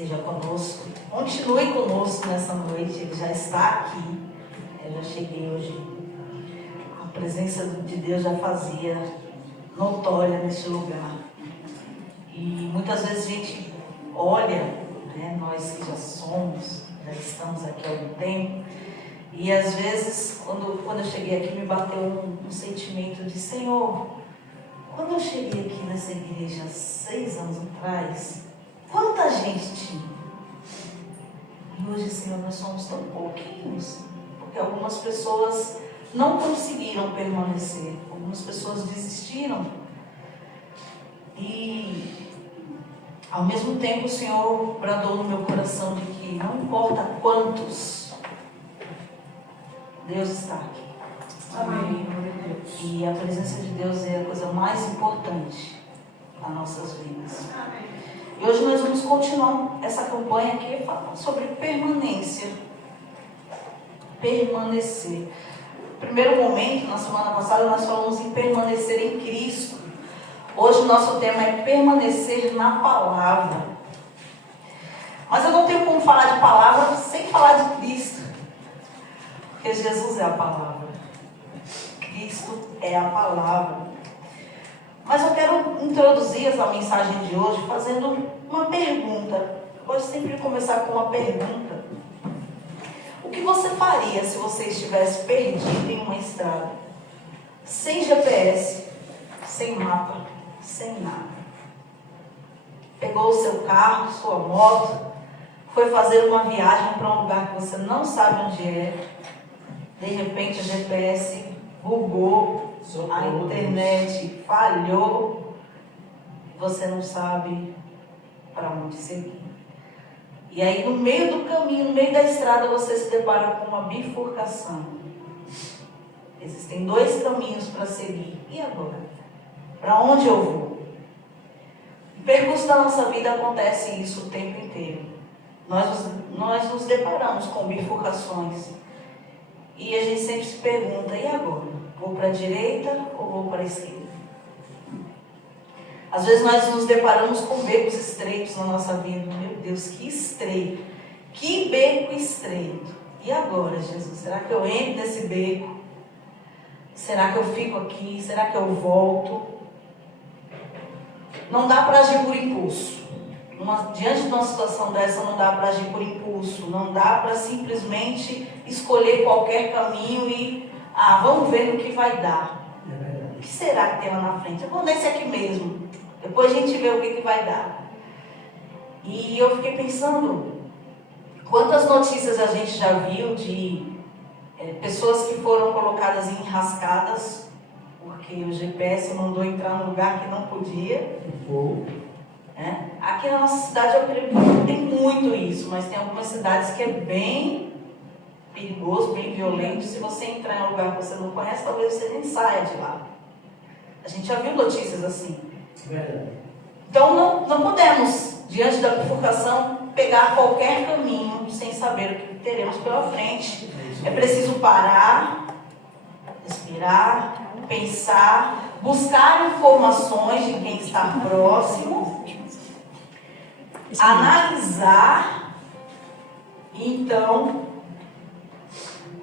esteja conosco, continue conosco nessa noite. Ele já está aqui. Eu já cheguei hoje. A presença de Deus já fazia notória neste lugar. E muitas vezes a gente olha, né, nós que já estamos aqui há algum tempo, e às vezes, quando eu cheguei aqui, me bateu um sentimento de: Senhor, quando eu cheguei aqui nessa igreja 6 anos atrás, quanta gente tinha? E hoje, Senhor, nós somos tão pouquinhos, porque algumas pessoas não conseguiram permanecer, algumas pessoas desistiram. E ao mesmo tempo o Senhor bradou no meu coração de que não importa quantos, Deus está aqui. Amém. E a presença de Deus é a coisa mais importante nas nossas vidas. Amém. E hoje nós vamos continuar essa campanha aqui falando sobre permanência. Permanecer. No primeiro momento, na semana passada, nós falamos em permanecer em Cristo. Hoje o nosso tema é permanecer na palavra. Mas eu não tenho como falar de palavra sem falar de Cristo. Porque Jesus é a palavra. Cristo é a palavra. Mas eu quero introduzir essa mensagem de hoje fazendo uma pergunta. Eu gosto sempre de começar com uma pergunta. O que você faria se você estivesse perdido em uma estrada? Sem GPS, sem mapa, sem nada. Pegou o seu carro, sua moto, foi fazer uma viagem para um lugar que você não sabe onde é. De repente o GPS bugou, a internet falhou, você não sabe para onde seguir. E aí no meio do caminho, no meio da estrada, você se depara com uma bifurcação. Existem 2 caminhos para seguir. E agora? Para onde eu vou? No percurso da nossa vida acontece isso o tempo inteiro. Nós nos deparamos com bifurcações. E a gente sempre se pergunta: e agora? Vou para a direita ou vou para a esquerda? Às vezes nós nos deparamos com becos estreitos na nossa vida. Meu Deus, que estreito! Que beco estreito! E agora, Jesus? Será que eu entro nesse beco? Será que eu fico aqui? Será que eu volto? Não dá para agir por impulso. Diante de uma situação dessa, não dá para agir por impulso. Não dá para simplesmente escolher qualquer caminho e vamos ver no que vai dar. O que será que tem lá na frente? Eu vou nesse aqui mesmo. Depois a gente vê o que vai dar. E eu fiquei pensando, quantas notícias a gente já viu de pessoas que foram colocadas em enrascadas porque o GPS mandou entrar num lugar que não podia. Aqui na nossa cidade eu creio que tem muito isso, mas tem algumas cidades que é bem perigoso, bem violento. Se você entrar em um lugar que você não conhece, talvez você nem saia de lá. A gente já viu notícias assim. Então não podemos, diante da bifurcação, pegar qualquer caminho sem saber o que teremos pela frente. É preciso parar, respirar, pensar, buscar informações de quem está próximo, analisar e então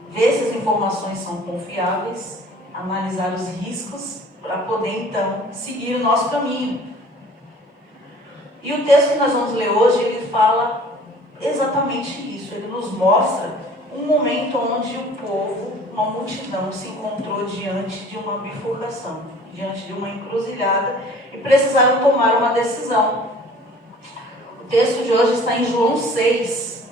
ver se as informações são confiáveis, analisar os riscos para poder então seguir o nosso caminho. E o texto que nós vamos ler hoje, ele fala exatamente isso. Ele nos mostra um momento onde o povo, uma multidão, se encontrou diante de uma bifurcação, diante de uma encruzilhada e precisaram tomar uma decisão. O texto de hoje está em João 6,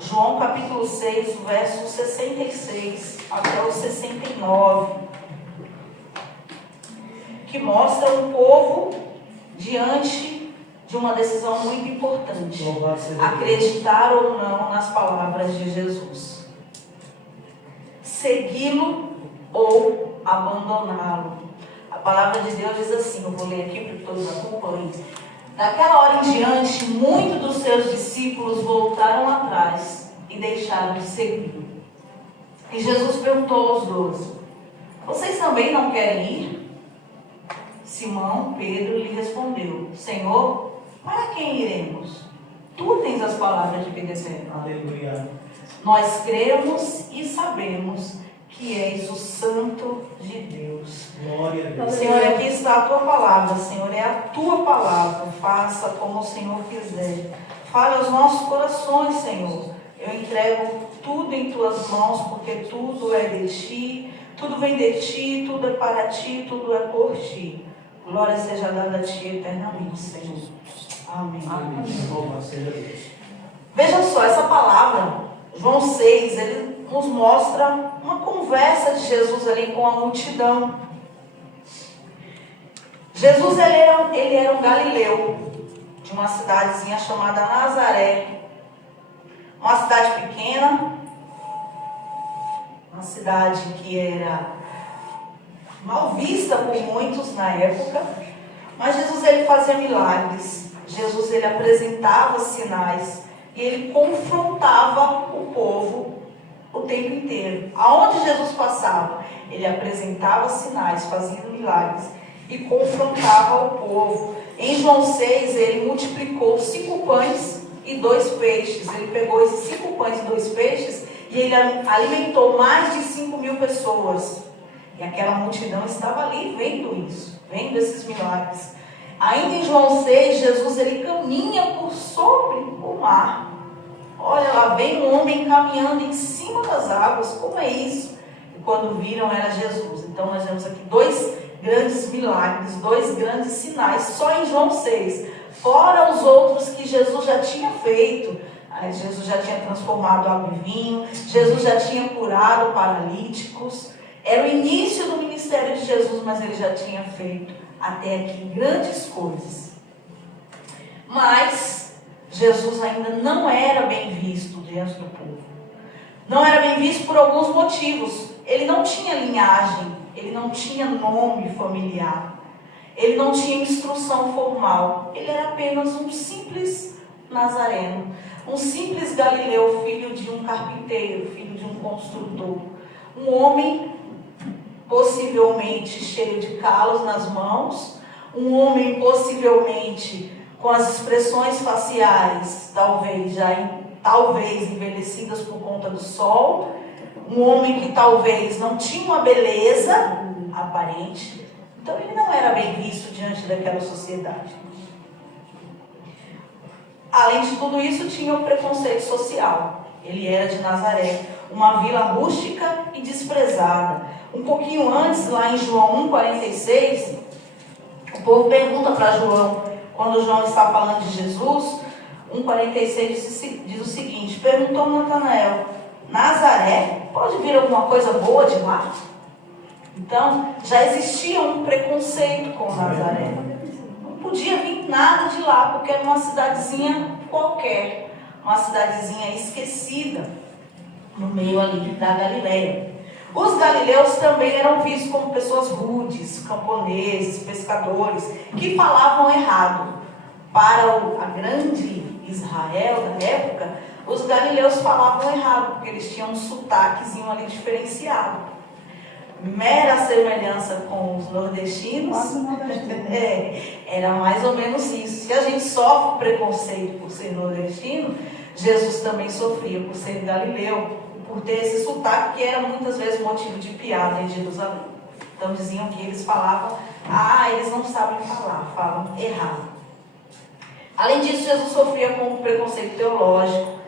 João capítulo 6, versos 66 até o 69, que mostra um povo diante de uma decisão muito importante: acreditar ou não nas palavras de Jesus, segui-lo ou abandoná-lo. A palavra de Deus diz assim, eu vou ler aqui para que todos acompanhem. Daquela hora em diante, muitos dos seus discípulos voltaram atrás e deixaram de segui-lo. E Jesus perguntou aos 12: vocês também não querem ir? Simão Pedro lhe respondeu: Senhor, para quem iremos? Tu tens as palavra de vida eterna. Aleluia. Nós cremos e sabemos que és o Santo de Deus. Glória a Deus. Senhor, aqui está a tua palavra, Senhor, é a tua palavra. Faça como o Senhor quiser. Fale aos nossos corações, Senhor. Eu entrego tudo em tuas mãos, porque tudo é de ti, tudo vem de ti, tudo é para ti, tudo é por ti. Glória seja dada a ti eternamente, Senhor. Amém. Amém. Louvado seja Deus. Veja só, essa palavra, João 6, ele nos mostra uma conversa de Jesus ali com a multidão. Jesus, ele era um galileu, de uma cidadezinha chamada Nazaré. Uma cidade pequena, uma cidade que era mal vista por muitos na época, mas Jesus, ele fazia milagres, Jesus, ele apresentava sinais e ele confrontava o povo o tempo inteiro. Aonde Jesus passava, ele apresentava sinais, fazia milagres e confrontava o povo. Em João 6, ele multiplicou 5 pães e 2 peixes. Ele pegou esses 5 pães e 2 peixes e ele alimentou mais de 5.000 pessoas. E aquela multidão estava ali vendo isso, vendo esses milagres. Ainda em João 6, Jesus, ele caminha por sobre o mar. Olha lá, vem um homem caminhando em cima das águas. Como é isso? E quando viram, era Jesus. Então nós vemos aqui 2 grandes milagres, 2 grandes sinais, só em João 6. Fora os outros que Jesus já tinha feito. Jesus já tinha transformado água em vinho. Jesus já tinha curado paralíticos. Era o início do ministério de Jesus, mas ele já tinha feito até aqui grandes coisas. Mas Jesus ainda não era bem visto diante do povo. Não era bem visto por alguns motivos. Ele não tinha linhagem, ele não tinha nome familiar, ele não tinha instrução formal. Ele era apenas um simples nazareno, um simples galileu, filho de um carpinteiro, filho de um construtor. Um homem possivelmente cheio de calos nas mãos, um homem possivelmente com as expressões faciais talvez envelhecidas por conta do sol, um homem que talvez não tinha uma beleza aparente, então ele não era bem visto diante daquela sociedade. Além de tudo isso, tinha o preconceito social. Ele era de Nazaré, uma vila rústica e desprezada. Um pouquinho antes, lá em João 1,46, o povo pergunta para João, quando João está falando de Jesus, 1,46 diz o seguinte: perguntou Natanael, Nazaré, pode vir alguma coisa boa de lá? Então, já existia um preconceito com Nazaré. Não podia vir nada de lá, porque era uma cidadezinha qualquer, uma cidadezinha esquecida, no meio ali da Galileia. Os galileus também eram vistos como pessoas rudes, camponeses, pescadores, que falavam errado. Para a grande Israel da época, os galileus falavam errado, porque eles tinham um sotaquezinho ali diferenciado. Mera semelhança com os nordestinos, era mais ou menos isso. Se a gente sofre preconceito por ser nordestino, Jesus também sofria por ser galileu, por ter esse sotaque que era muitas vezes motivo de piada em Jerusalém. Então diziam que eles falavam, eles não sabem falar, falam errado. Além disso, Jesus sofria com um preconceito teológico,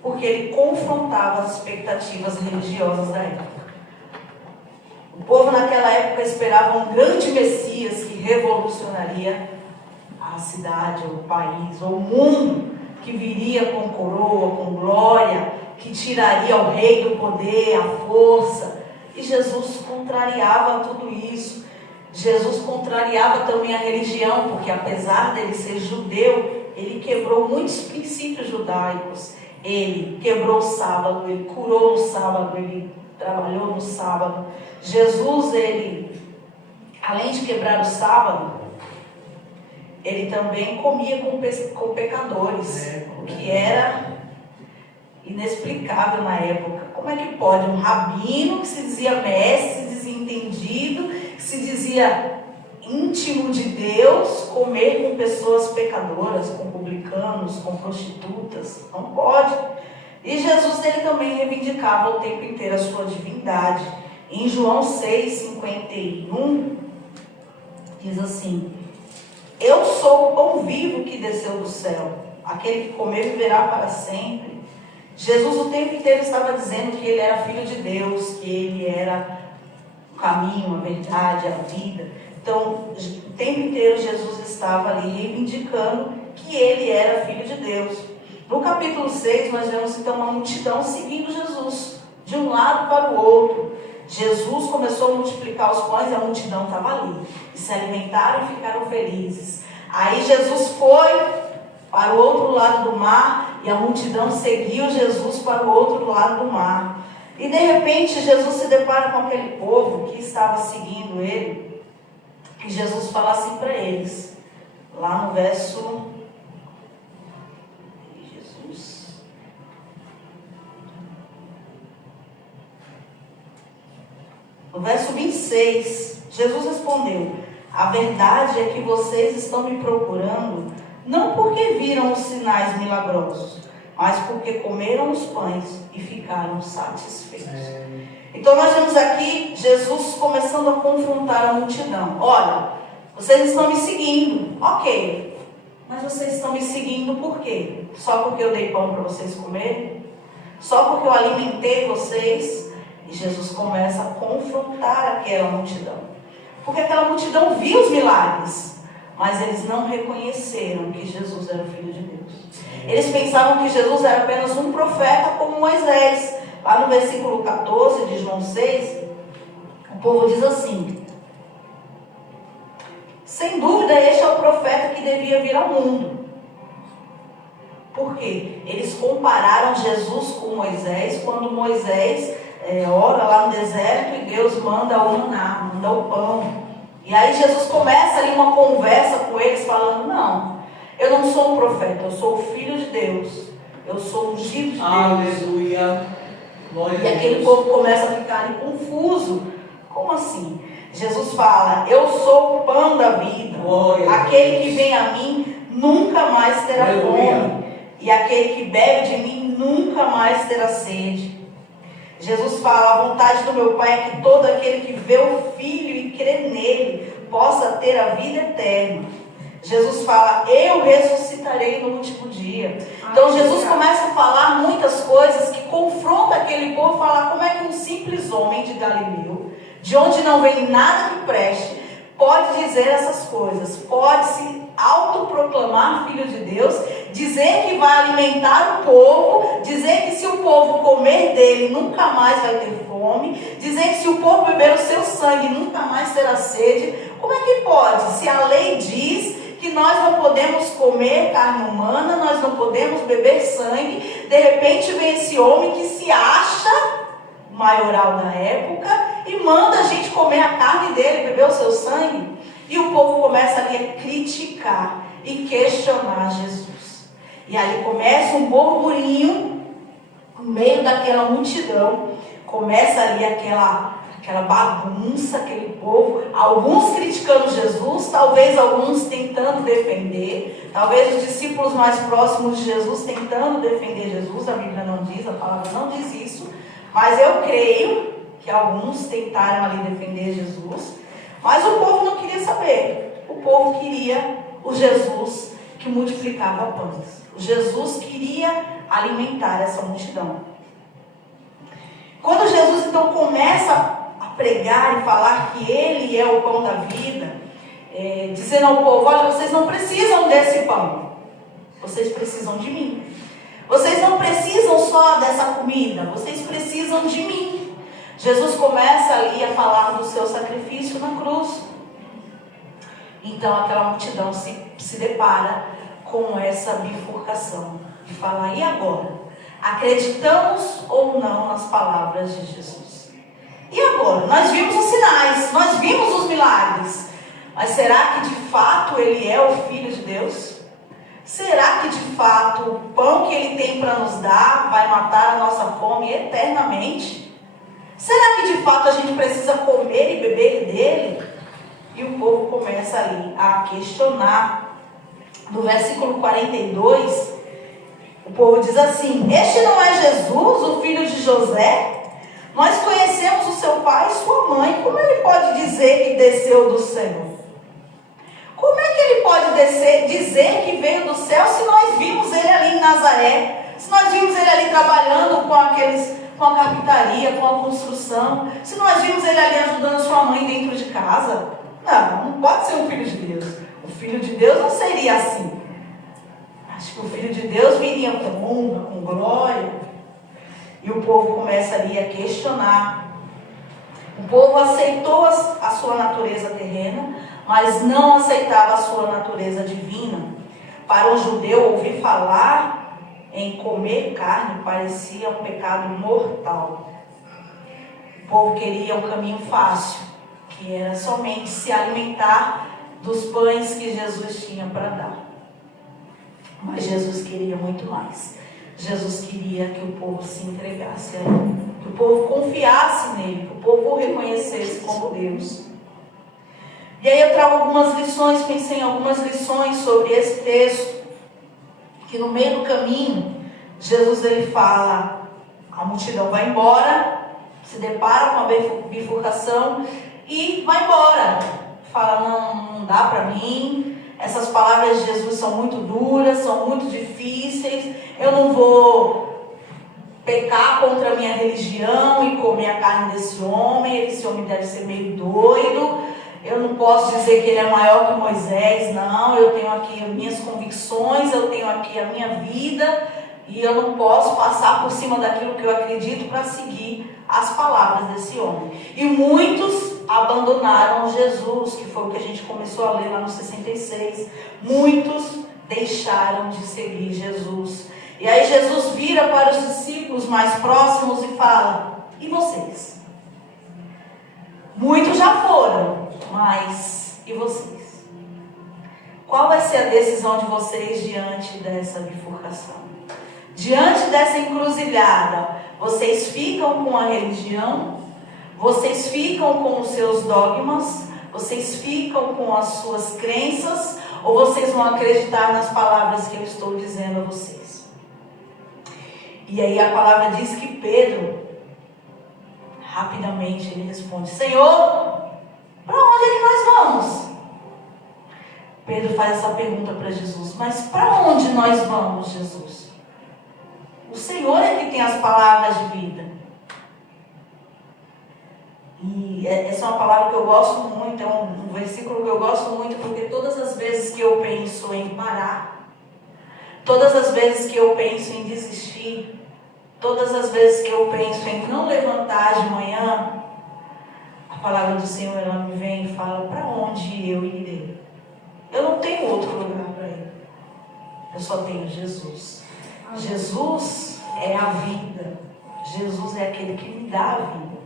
porque ele confrontava as expectativas religiosas da época. O povo naquela época esperava um grande Messias que revolucionaria a cidade, ou o país, ou o mundo, que viria com coroa, com glória, que tiraria o rei do poder, a força. E Jesus contrariava tudo isso. Jesus contrariava também a religião, porque apesar dele ser judeu, ele quebrou muitos princípios judaicos. Ele quebrou o sábado, ele curou no sábado, ele trabalhou no sábado. Jesus, ele, além de quebrar o sábado, ele também comia com pecadores, o que era inexplicável na época. Como é que pode um rabino que se dizia mestre, se dizia entendido, que se dizia íntimo de Deus comer com pessoas pecadoras, com publicanos, com prostitutas. Não pode. E Jesus ele também reivindicava o tempo inteiro a sua divindade. Em João 6,51, diz assim: eu sou o pão vivo que desceu do céu. Aquele que comer viverá para sempre. Jesus o tempo inteiro estava dizendo que ele era filho de Deus, que ele era o caminho, a verdade, a vida. Então, o tempo inteiro Jesus estava ali reivindicando que ele era filho de Deus. No capítulo 6, nós vemos então uma multidão seguindo Jesus, de um lado para o outro. Jesus começou a multiplicar os pães e a multidão estava ali. E se alimentaram e ficaram felizes. Aí Jesus foi para o outro lado do mar e a multidão seguiu Jesus para o outro lado do mar. E de repente Jesus se depara com aquele povo que estava seguindo ele. E Jesus fala assim para eles, lá no verso... No verso 26, Jesus respondeu: a verdade é que vocês estão me procurando, não porque viram os sinais milagrosos, mas porque comeram os pães e ficaram satisfeitos. Então nós vemos aqui Jesus começando a confrontar a multidão. Olha, vocês estão me seguindo, ok, mas vocês estão me seguindo por quê? Só porque eu dei pão para vocês comerem? Só porque eu alimentei vocês? E Jesus começa a confrontar aquela multidão. Porque aquela multidão viu os milagres, mas eles não reconheceram que Jesus era o Filho de Deus. Eles pensavam que Jesus era apenas um profeta como Moisés. Lá no versículo 14 de João 6, o povo diz assim: sem dúvida este é o profeta que devia vir ao mundo. Por quê? Eles compararam Jesus com Moisés, quando Moisés ora lá no deserto e Deus manda o maná, manda o pão. E aí Jesus começa ali uma conversa com eles falando: não, eu não sou um profeta, eu sou o Filho de Deus, eu sou ungido de Deus. Aleluia. E aquele povo começa a ficar ali confuso. Como assim? Jesus fala: eu sou o pão da vida. Aquele que vem a mim nunca mais terá fome, e aquele que bebe de mim nunca mais terá sede. Jesus fala: a vontade do meu Pai é que todo aquele que vê o Filho e crê nele possa ter a vida eterna. Jesus fala: eu ressuscitarei no último dia. Então Jesus começa a falar muitas coisas que confrontam aquele povo, falar como é que um simples homem de Galileu, de onde não vem nada que preste, pode dizer essas coisas, pode se autoproclamar filho de Deus, dizer que vai alimentar o povo, dizer que se o povo comer dele nunca mais vai ter fome, dizer que se o povo beber o seu sangue nunca mais terá sede. Como é que pode? Se a lei diz que nós não podemos comer carne humana, nós não podemos beber sangue, de repente vem esse homem que se acha maioral da época e manda a gente comer a carne dele, beber o seu sangue. E o povo começa ali a criticar e questionar Jesus. E aí começa um burburinho no meio daquela multidão, começa ali aquela bagunça, aquele povo, alguns criticando Jesus, talvez alguns tentando defender, talvez os discípulos mais próximos de Jesus tentando defender Jesus. A Bíblia não diz, a palavra não diz isso, mas eu creio que alguns tentaram ali defender Jesus, mas o povo não queria saber. O povo queria o Jesus que multiplicava pães. O Jesus queria alimentar essa multidão. Quando Jesus então começa a pregar e falar que ele é o pão da vida, dizendo ao povo: olha, vocês não precisam desse pão, vocês precisam de mim. Vocês não precisam só dessa comida, vocês precisam de mim. Jesus começa ali a falar do seu sacrifício na cruz. Então aquela multidão se depara com essa bifurcação de falar: e agora? Acreditamos ou não nas palavras de Jesus? E agora? Nós vimos os sinais, nós vimos os milagres, mas será que de fato ele é o Filho de Deus? Será que de fato o pão que ele tem para nos dar vai matar a nossa fome eternamente? Será que de fato a gente precisa comer e beber dele? E o povo começa ali a questionar. No versículo 42, o povo diz assim: este não é Jesus, o filho de José? Nós conhecemos o seu pai e sua mãe. Como ele pode dizer que desceu do céu? Como é que ele pode dizer que veio do céu se nós vimos ele ali em Nazaré? Se nós vimos ele ali trabalhando com a carpintaria, com a construção? Se nós vimos ele ali ajudando sua mãe dentro de casa? Não pode ser um filho de Deus. O filho de Deus não seria assim. Acho que o filho de Deus viria com honra, com glória. E o povo começa ali a questionar. O povo aceitou a sua natureza terrena, mas não aceitava a sua natureza divina. Para um judeu, ouvir falar em comer carne parecia um pecado mortal. O povo queria um caminho fácil, que era somente se alimentar dos pães que Jesus tinha para dar. Mas Jesus queria muito mais. Jesus queria que o povo se entregasse a Ele, que o povo confiasse nele, que o povo o reconhecesse como Deus. E aí eu trago algumas lições, pensei em algumas lições sobre esse texto, que no meio do caminho, Jesus ele fala, a multidão vai embora, se depara com a bifurcação e vai embora. Fala, não dá para mim, essas palavras de Jesus são muito duras, são muito difíceis, eu não vou pecar contra a minha religião e comer a carne desse homem, esse homem deve ser meio doido. Eu não posso dizer que ele é maior que Moisés, não. Eu tenho aqui as minhas convicções, eu tenho aqui a minha vida e eu não posso passar por cima daquilo que eu acredito para seguir as palavras desse homem. E muitos abandonaram Jesus, que foi o que a gente começou a ler lá no 66. Muitos deixaram de seguir Jesus. E aí Jesus vira para os discípulos mais próximos e fala: e vocês? Muitos já foram, mas e vocês? Qual vai ser a decisão de vocês diante dessa bifurcação? Diante dessa encruzilhada, vocês ficam com a religião? Vocês ficam com os seus dogmas? Vocês ficam com as suas crenças? Ou vocês vão acreditar nas palavras que eu estou dizendo a vocês? E aí a palavra diz que Pedro, rapidamente ele responde: Senhor, para onde é que nós vamos? Pedro faz essa pergunta para Jesus: mas para onde nós vamos, Jesus? O Senhor é que tem as palavras de vida. E essa é uma palavra que eu gosto muito, é um versículo que eu gosto muito, porque todas as vezes que eu penso em parar, todas as vezes que eu penso em desistir, todas as vezes que eu penso em não levantar de manhã, a palavra do Senhor ela me vem e fala: para onde eu irei? Eu não tenho outro lugar para ir. Eu só tenho Jesus. Jesus é a vida. Jesus é aquele que me dá a vida.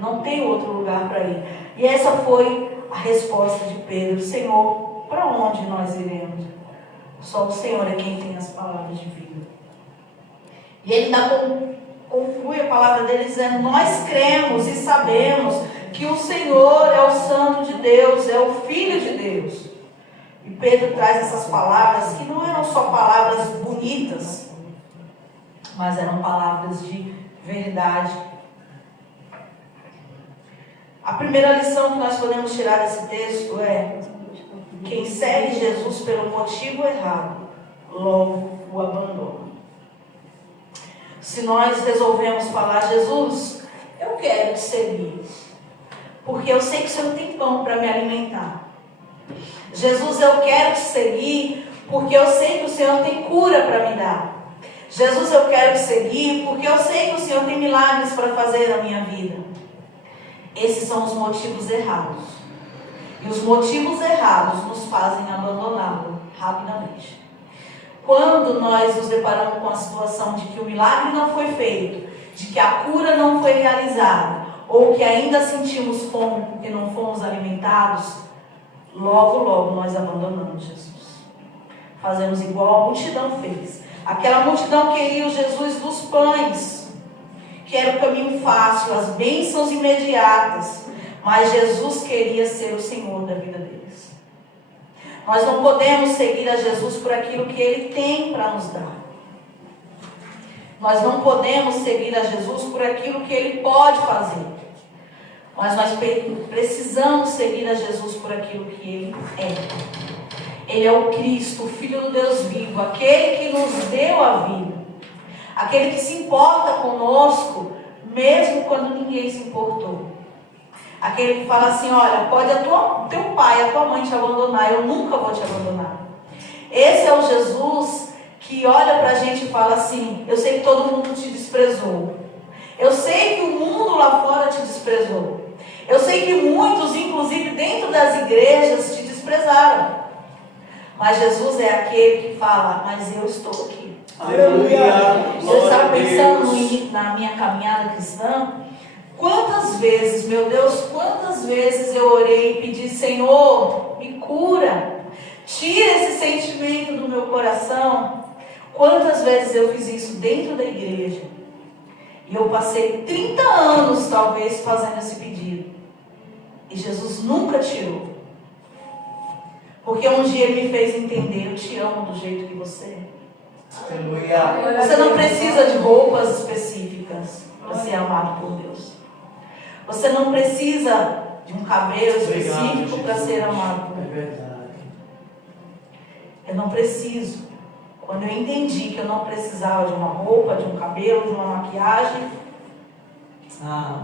Não tem outro lugar para ir. E essa foi a resposta de Pedro: Senhor, para onde nós iremos? Só o Senhor é quem tem as palavras de vida. E ele conclui a palavra dele dizendo: nós cremos e sabemos que o Senhor é o Santo de Deus, é o Filho de Deus. E Pedro traz essas palavras que não eram só palavras bonitas, mas eram palavras de verdade. A primeira lição que nós podemos tirar desse texto é: quem segue Jesus pelo motivo errado, logo o abandona. Se nós resolvemos falar: Jesus, eu quero te seguir, porque eu sei que o Senhor tem pão para me alimentar. Jesus, eu quero te seguir, porque eu sei que o Senhor tem cura para me dar. Jesus, eu quero te seguir, porque eu sei que o Senhor tem milagres para fazer na minha vida. Esses são os motivos errados. E os motivos errados nos fazem abandoná-lo rapidamente. Quando nós nos deparamos com a situação de que o milagre não foi feito, de que a cura não foi realizada, ou que ainda sentimos fome porque não fomos alimentados, logo nós abandonamos Jesus. Fazemos igual a multidão fez. Aquela multidão queria o Jesus dos pães, que era o caminho fácil, as bênçãos imediatas. mas Jesus queria ser o Senhor da vida deles. Nós não podemos seguir a Jesus por aquilo que Ele tem para nos dar. Nós não podemos seguir a Jesus por aquilo que Ele pode fazer. Mas nós precisamos seguir a Jesus por aquilo que Ele é. Ele é o Cristo, o Filho do Deus vivo, aquele que nos deu a vida. Aquele que se importa conosco, mesmo quando ninguém se importou. Aquele que fala assim, olha, pode teu pai, a tua mãe te abandonar, eu nunca vou te abandonar. Esse é o Jesus que olha pra gente e fala assim, eu sei que todo mundo te desprezou. Eu sei que o mundo lá fora te desprezou. Eu sei que muitos, inclusive dentro das igrejas, te desprezaram. Mas Jesus é aquele que fala, mas eu estou aqui. Aleluia! Eu estava pensando na minha caminhada cristã, quantas vezes, meu Deus, quantas vezes eu orei e pedi, Senhor, me cura, tira esse sentimento do meu coração. Quantas vezes eu fiz isso dentro da igreja? E eu passei 30 anos, talvez, fazendo esse pedido. E Jesus nunca tirou. Porque um dia Ele me fez entender, eu te amo do jeito que você é. Aleluia! Você não precisa de roupas específicas para ser amado por Deus. Você não precisa de um cabelo específico para ser amado por Deus. É verdade. Eu não preciso. Quando eu entendi que eu não precisava de uma roupa, de um cabelo, de uma maquiagem,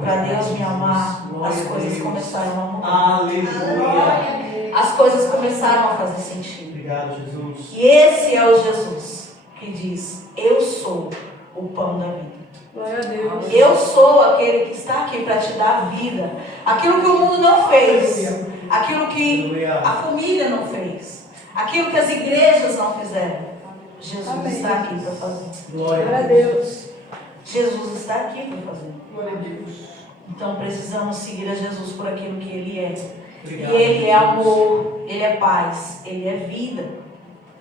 para Deus me amar, as coisas começaram a mudar. Aleluia! As coisas começaram a fazer sentido. Obrigado, Jesus. E esse é o Jesus que diz, eu sou o pão da vida. Glória a Deus. Eu sou aquele que está aqui para te dar vida. Aquilo que o mundo não fez. Aquilo que a família não fez. Aquilo que as igrejas não fizeram. Jesus está aqui para fazer. Glória a Deus. Jesus está aqui para fazer. Glória a Deus. Então precisamos seguir a Jesus por aquilo que Ele é. Obrigado, E Ele é Jesus. amor, Ele é paz, Ele é vida,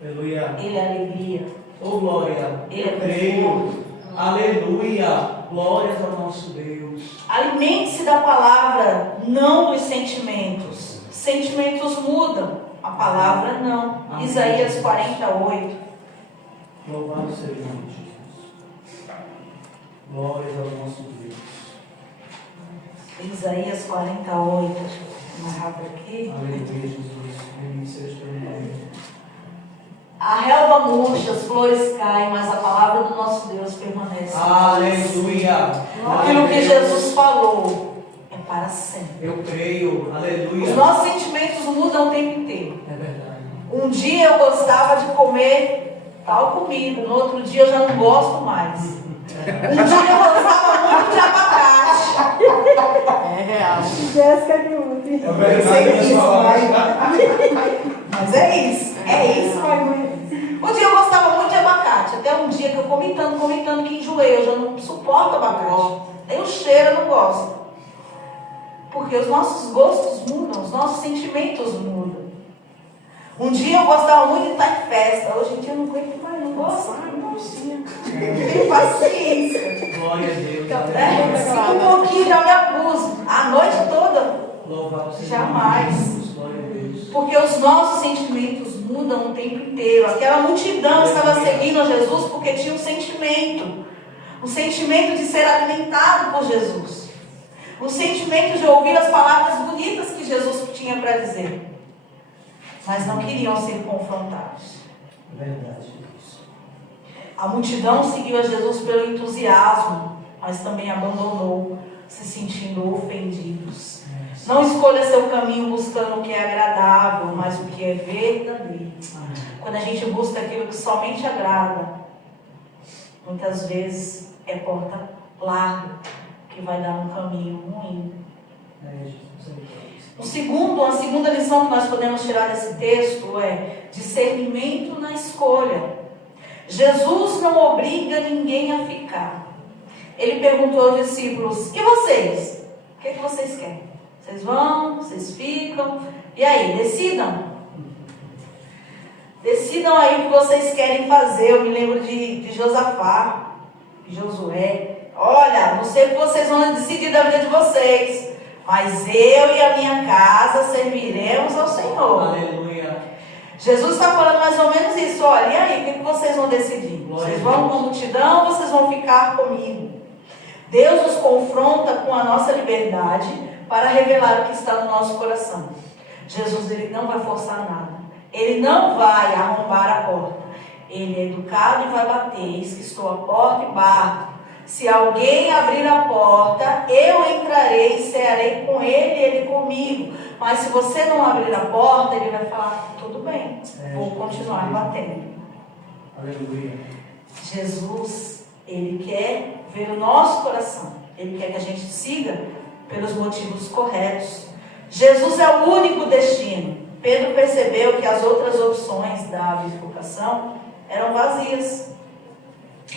Aleluia! Ele é alegria. Oh, glória! Ele é Creio. Aleluia! Glórias ao nosso Deus. Alimente-se da palavra, não dos sentimentos. Sentimentos mudam, a palavra não. Amém. Isaías 48. Louvado seja o nome de Jesus. Glórias ao nosso Deus. Isaías 48. Deixa eu mais rápido aqui. Aleluia, Jesus. Bendito seja o teu nome. A relva murcha, as flores caem, mas a palavra do nosso Deus permanece. Aleluia. Aquilo que Jesus falou é para sempre. Eu creio. Aleluia. Os nossos sentimentos mudam o tempo inteiro. É verdade. Um dia eu gostava de comer tal comida, no outro dia eu já não gosto mais. Um dia eu gostava muito de abacate. É real. Jéssica de ontem. É verdade. Mas é isso. É isso. Um dia eu gostava muito de abacate. Até um dia que eu comi tanto que enjoei. Eu já não suporto abacate. Nem o cheiro eu não gosto. Porque os nossos gostos mudam, os nossos sentimentos mudam. Um dia eu gostava muito de estar em festa. Hoje em dia eu não aguento mais, não gosto. Não tenho paciência. Glória a Deus. Fico um pouquinho, já me abuso. A noite toda. Louvado seja Jamais. o nome de Jesus. Glória a Deus. Porque os nossos sentimentos mudam o tempo inteiro. Aquela multidão estava seguindo a Jesus porque tinha um sentimento. Um sentimento de ser alimentado por Jesus. Um sentimento de ouvir as palavras bonitas que Jesus tinha para dizer. Mas não queriam ser confrontados. Verdade, Deus. A multidão seguiu a Jesus pelo entusiasmo, mas também abandonou, se sentindo ofendidos. Não escolha seu caminho buscando o que é agradável, mas o que é verdadeiro. Quando a gente busca aquilo que somente agrada, muitas vezes é porta larga, que vai dar um caminho ruim. A segunda lição que nós podemos tirar desse texto é discernimento na escolha. Jesus não obriga ninguém a ficar. Ele perguntou aos discípulos, e vocês? O que vocês querem? Vocês vão? Vocês ficam? E aí, decidam. Decidam aí o que vocês querem fazer. Eu me lembro de Josafá, de Josué. Olha, não sei o que vocês vão decidir da vida de vocês, mas eu e a minha casa serviremos ao Senhor. Aleluia. Jesus está falando mais ou menos isso. Olha, e aí, o que vocês vão decidir? Vocês vão com a multidão ou vocês vão ficar comigo? Deus nos confronta com a nossa liberdade para revelar o que está no nosso coração. Jesus, ele não vai forçar nada. Ele não vai arrombar a porta. Ele é educado e vai bater. Eis que estou à porta e bato. Se alguém abrir a porta, eu entrarei e cearei com ele e ele comigo. Mas se você não abrir a porta, ele vai falar, tudo bem, vou continuar batendo. Aleluia. Jesus, ele quer ver o nosso coração. Ele quer que a gente siga pelos motivos corretos. Jesus é o único destino. Pedro percebeu que as outras opções da bifurcação eram vazias.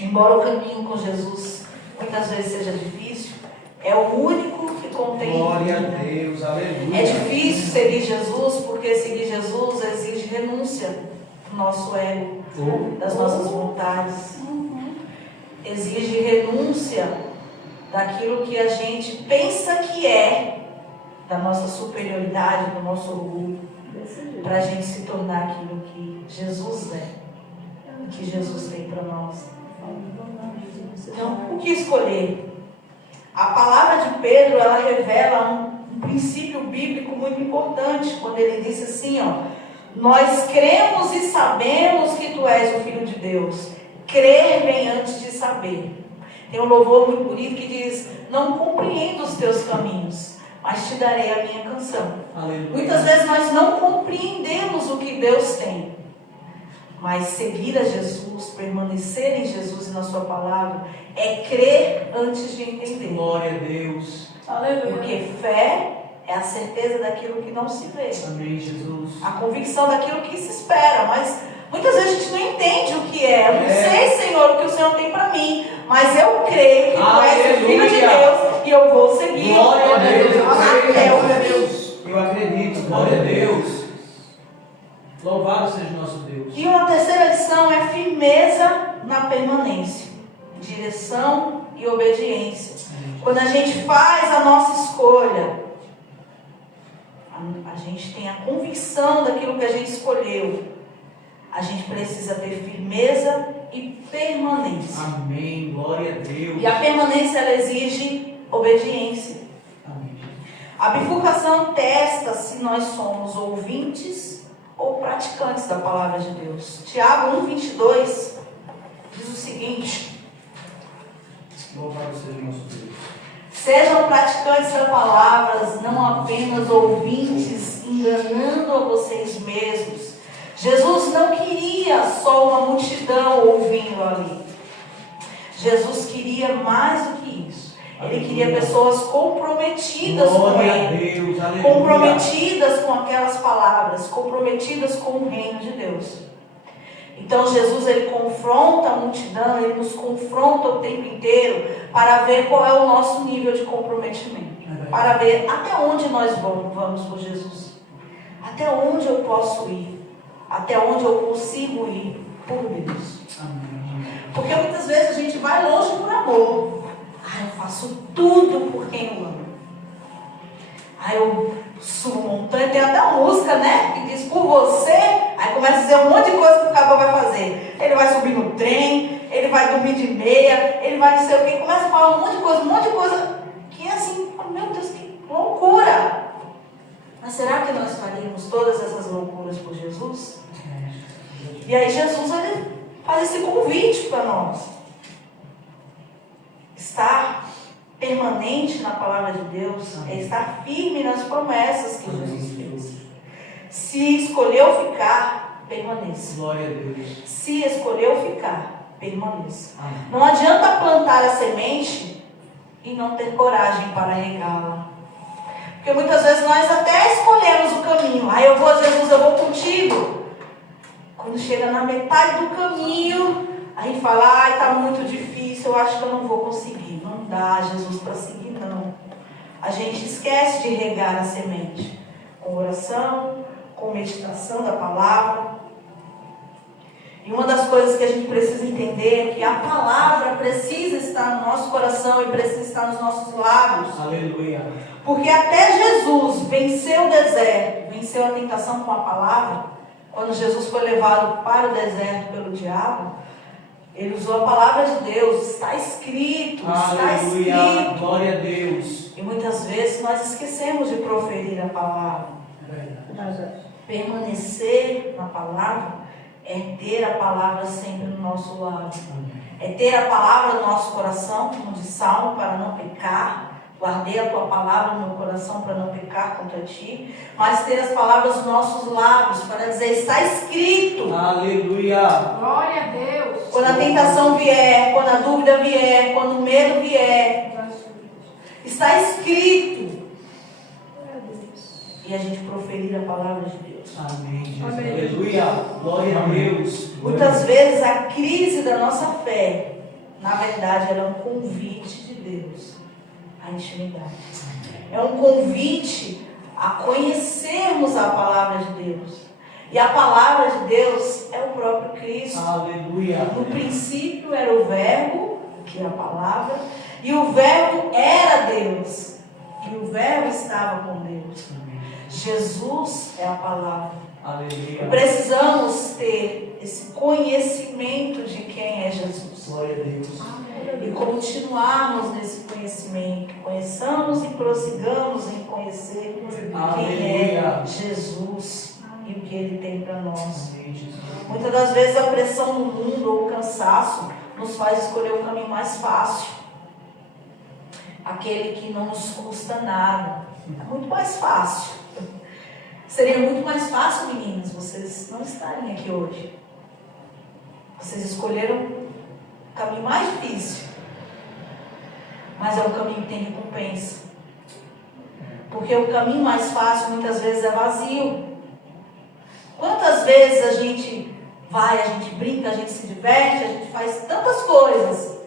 Embora o caminho com Jesus muitas vezes seja difícil, é o único que contém. Glória a Deus, aleluia. É difícil seguir Jesus, porque seguir Jesus exige renúncia do nosso ego, das nossas vontades. Exige renúncia daquilo que a gente pensa que é, da nossa superioridade, do nosso orgulho, para a gente se tornar aquilo que Jesus é, que Jesus tem para nós. Então, o que escolher? A palavra de Pedro, ela revela um princípio bíblico muito importante, quando ele disse assim, ó, nós cremos e sabemos que tu és o Filho de Deus. Crer vem antes de saber. Tem um louvor muito bonito que diz, não compreendo os teus caminhos, mas te darei a minha canção. Aleluia. Muitas vezes nós não compreendemos o que Deus tem. Mas seguir a Jesus, permanecer em Jesus e na sua palavra, é crer antes de entender. Glória a Deus. Aleluia. Porque fé é a certeza daquilo que não se vê. Amém, Jesus. A convicção daquilo que se espera. Mas muitas vezes a gente não entende o que é. Eu não sei, Senhor, o que o Senhor tem para mim. Mas eu creio que tu és o Filho de Deus e eu vou seguir. Glória a Deus. Até o Glória a fim. Deus. Eu acredito. Glória a Deus. Louvado seja o nosso Deus. E uma terceira lição é firmeza na permanência, direção e obediência. Quando a gente faz a nossa escolha, a gente tem a convicção daquilo que a gente escolheu. A gente precisa ter firmeza e permanência. Amém. Glória a Deus. E a permanência, ela exige obediência. Amém. A bifurcação testa se nós somos ouvintes ou praticantes da palavra de Deus. Tiago 1,22 diz o seguinte: Louvado seja o nosso Deus. sejam praticantes da palavra, não apenas ouvintes, enganando a vocês mesmos. Jesus não queria só uma multidão ouvindo ali. Jesus queria mais do que isso. Ele queria pessoas comprometidas com Ele, comprometidas com aquelas palavras, comprometidas com o reino de Deus. Então Jesus, ele confronta a multidão, ele nos confronta o tempo inteiro para ver qual é o nosso nível de comprometimento, para ver até onde nós vamos por Jesus, até onde eu posso ir, até onde eu consigo ir por Deus. Porque muitas vezes a gente vai longe por amor. Eu faço tudo por quem eu amo. Eu subo montanha, tem até uma música, né? Que diz por você. Aí começa a dizer um monte de coisa que o cabo vai fazer. Ele vai subir no trem, ele vai dormir de meia, ele vai não sei o que. Começa a falar um monte de coisa que é assim, meu Deus, que loucura. Mas será que nós faríamos todas essas loucuras por Jesus? E aí Jesus, ele faz esse convite para nós. Estar permanente na palavra de Deus é estar firme nas promessas que Jesus fez. Se escolheu ficar, permaneça. Glória a Deus. Se escolheu ficar, permaneça. Não adianta plantar a semente e não ter coragem para regá-la. Porque muitas vezes nós até escolhemos o caminho. Eu vou, Jesus, eu vou contigo. Quando chega na metade do caminho, aí fala, está muito difícil, eu acho que eu não vou conseguir. Não dá, Jesus, para seguir, não. A gente esquece de regar a semente. Com oração, com meditação da palavra. E uma das coisas que a gente precisa entender é que a palavra precisa estar no nosso coração e precisa estar nos nossos lábios. Aleluia. Porque até Jesus venceu o deserto, venceu a tentação com a palavra. Quando Jesus foi levado para o deserto pelo diabo, ele usou a palavra de Deus. Está escrito, está escrito. Glória a Deus. E muitas vezes nós esquecemos de proferir a palavra. Permanecer na palavra é ter a palavra sempre no nosso lado. É ter a palavra no nosso coração, como diz Salmo, para não pecar. Guardei a tua palavra no meu coração para não pecar contra ti. Mas ter as palavras nos nossos lábios para dizer, está escrito. Aleluia. Glória a Deus. Quando a tentação vier, quando a dúvida vier, quando o medo vier, está escrito. E a gente proferir a palavra de Deus. Amém, Jesus. Amém. Aleluia. Glória a Deus. Muitas vezes a crise da nossa fé, na verdade, ela é um convite de Deus à intimidade. É um convite a conhecermos a palavra de Deus. E a palavra de Deus é o próprio Cristo. Aleluia. No princípio era o verbo, que é a palavra, e o verbo era Deus. E o verbo estava com Deus. Jesus é a palavra. Aleluia. Precisamos ter esse conhecimento de quem é Jesus. Glória a Deus. E continuarmos nesse conhecimento. Conheçamos e prossigamos em conhecer quem é Jesus e o que Ele tem para nós. Amém, Jesus. Muitas das vezes a pressão no mundo ou o cansaço nos faz escolher o caminho mais fácil. Aquele que não nos custa nada. É muito mais fácil. Seria muito mais fácil, meninas, vocês não estarem aqui hoje. Vocês escolheram o caminho mais difícil. Mas é o caminho que tem recompensa. Porque o caminho mais fácil muitas vezes é vazio. Quantas vezes a gente vai, a gente brinca, a gente se diverte, a gente faz tantas coisas.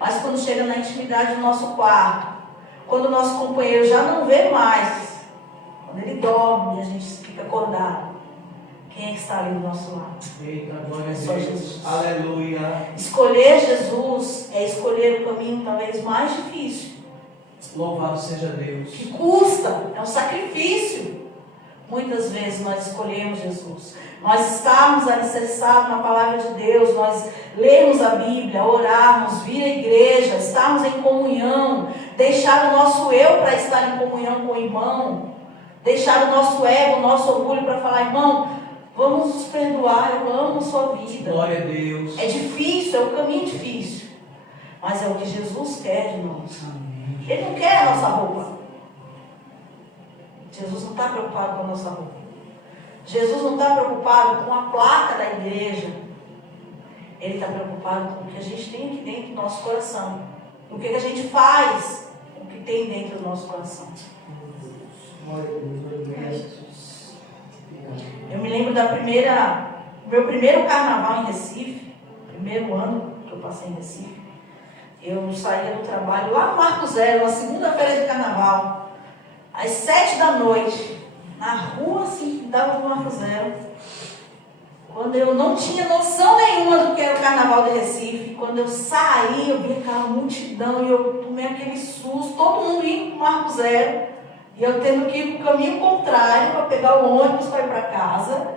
Mas quando chega na intimidade do nosso quarto, quando o nosso companheiro já não vê mais, quando ele dorme e a gente fica acordado, quem é que está ali do nosso lado? Eita, glória a Só Deus. Jesus. Aleluia. Escolher Jesus é escolher o caminho talvez mais difícil, Louvado seja Deus. que custa, é um sacrifício. Muitas vezes nós escolhemos Jesus. Nós estamos alicerçados na palavra de Deus, nós lermos a Bíblia, orarmos, vir à igreja, estarmos em comunhão, deixar o nosso eu para estar em comunhão com o irmão, deixar o nosso ego, o nosso orgulho para falar, irmão, vamos nos perdoar, eu amo a sua vida. Glória a Deus. É difícil, é um caminho difícil, mas é o que Jesus quer de nós. Amém. Ele não quer a nossa roupa. Jesus não está preocupado com a nossa roupa. Jesus não está preocupado com a placa da igreja. Ele está preocupado com o que a gente tem aqui dentro do nosso coração. O que a gente faz com o que tem dentro do nosso coração. Glória a Deus. Eu me lembro do meu primeiro carnaval em Recife, primeiro ano que eu passei em Recife. Eu saía do trabalho lá no Marco Zero, na segunda-feira de carnaval, às 7 da noite, na rua assim, que dava no Marco Zero. Quando eu não tinha noção nenhuma do que era o carnaval de Recife, quando eu saí, eu vi aquela multidão e eu tomei aquele susto, todo mundo indo para o Marco Zero, e eu tendo que ir para o caminho contrário para pegar o ônibus para ir para casa.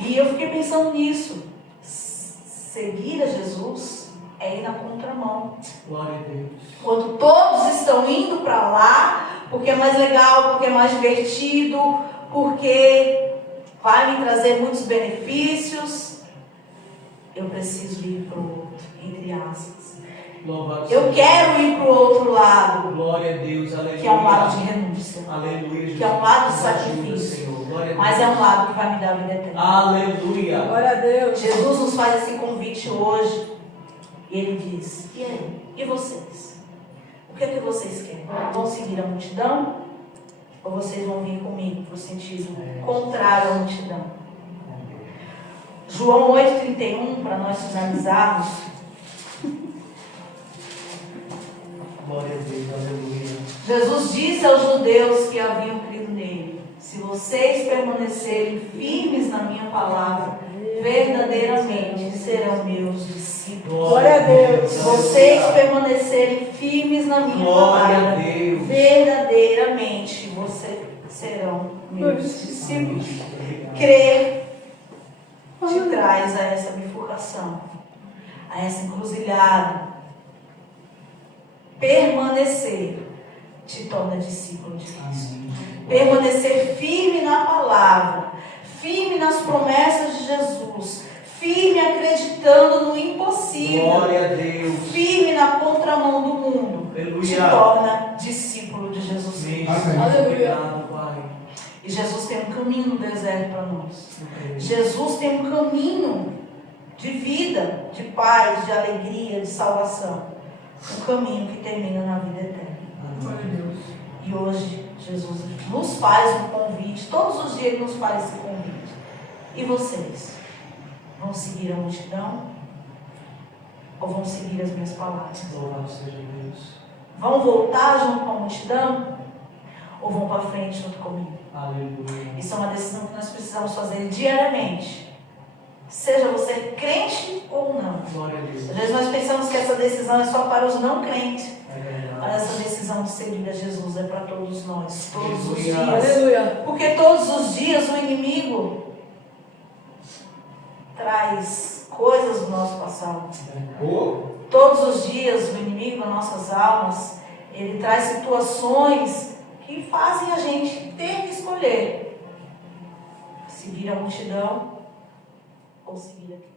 E eu fiquei pensando nisso. Seguir a Jesus é ir na contramão. Glória a Deus. Quando todos estão indo para lá, porque é mais legal, porque é mais divertido, porque vai me trazer muitos benefícios, eu preciso ir para o outro, entre aspas. Louvado Eu seja quero ir para o outro lado, Glória a Deus. Aleluia. que é um lado de renúncia, Aleluia. que é um lado de Jesus. Ajuda, sacrifício, Senhor. Glória a Deus. mas é um lado que vai me dar a vida eterna. Aleluia. Glória a Deus. Jesus nos faz esse convite hoje, e Ele diz, e aí, e vocês? O que é que vocês querem? Vão seguir a multidão? Ou vocês vão vir comigo para o sentido contrário à multidão? João 8,31, para nós finalizarmos. Glória a Deus. Aleluia. Jesus disse aos judeus que haviam crido nele, se vocês permanecerem firmes na minha palavra, verdadeiramente serão meus discípulos. Glória a Deus. Se vocês permanecerem firmes na minha Glória a palavra, Deus. verdadeiramente vocês serão meus discípulos. Crer te traz a essa bifurcação, a essa encruzilhada. Permanecer te torna discípulo de Cristo. Permanecer firme na palavra, firme nas promessas de Jesus, firme acreditando no impossível, Glória a Deus. firme na contramão do mundo, te Aleluia. torna discípulo de Jesus Cristo. Obrigado, Pai. E Jesus tem um caminho no deserto para nós. Jesus tem um caminho de vida, de paz, de alegria, de salvação. Um caminho que termina na vida eterna. E hoje Jesus nos faz um convite, todos os dias Ele nos faz esse convite. E vocês? Vão seguir a multidão? Ou vão seguir as minhas palavras? Louvado seja Deus. Vão voltar junto com a multidão? Ou vão para frente junto comigo? Aleluia. Isso é uma decisão que nós precisamos fazer diariamente. Seja você crente ou não. Glória a Deus. Às vezes nós pensamos que essa decisão é só para os não crentes. É verdade. Mas essa decisão de seguir a Jesus é para todos nós, todos os Aleluia. dias. Aleluia. Porque todos os dias o inimigo traz coisas do nosso passado. Todos os dias o inimigo, nas nossas almas, ele traz situações que fazem a gente ter que escolher seguir a multidão ou seguir a Cristo.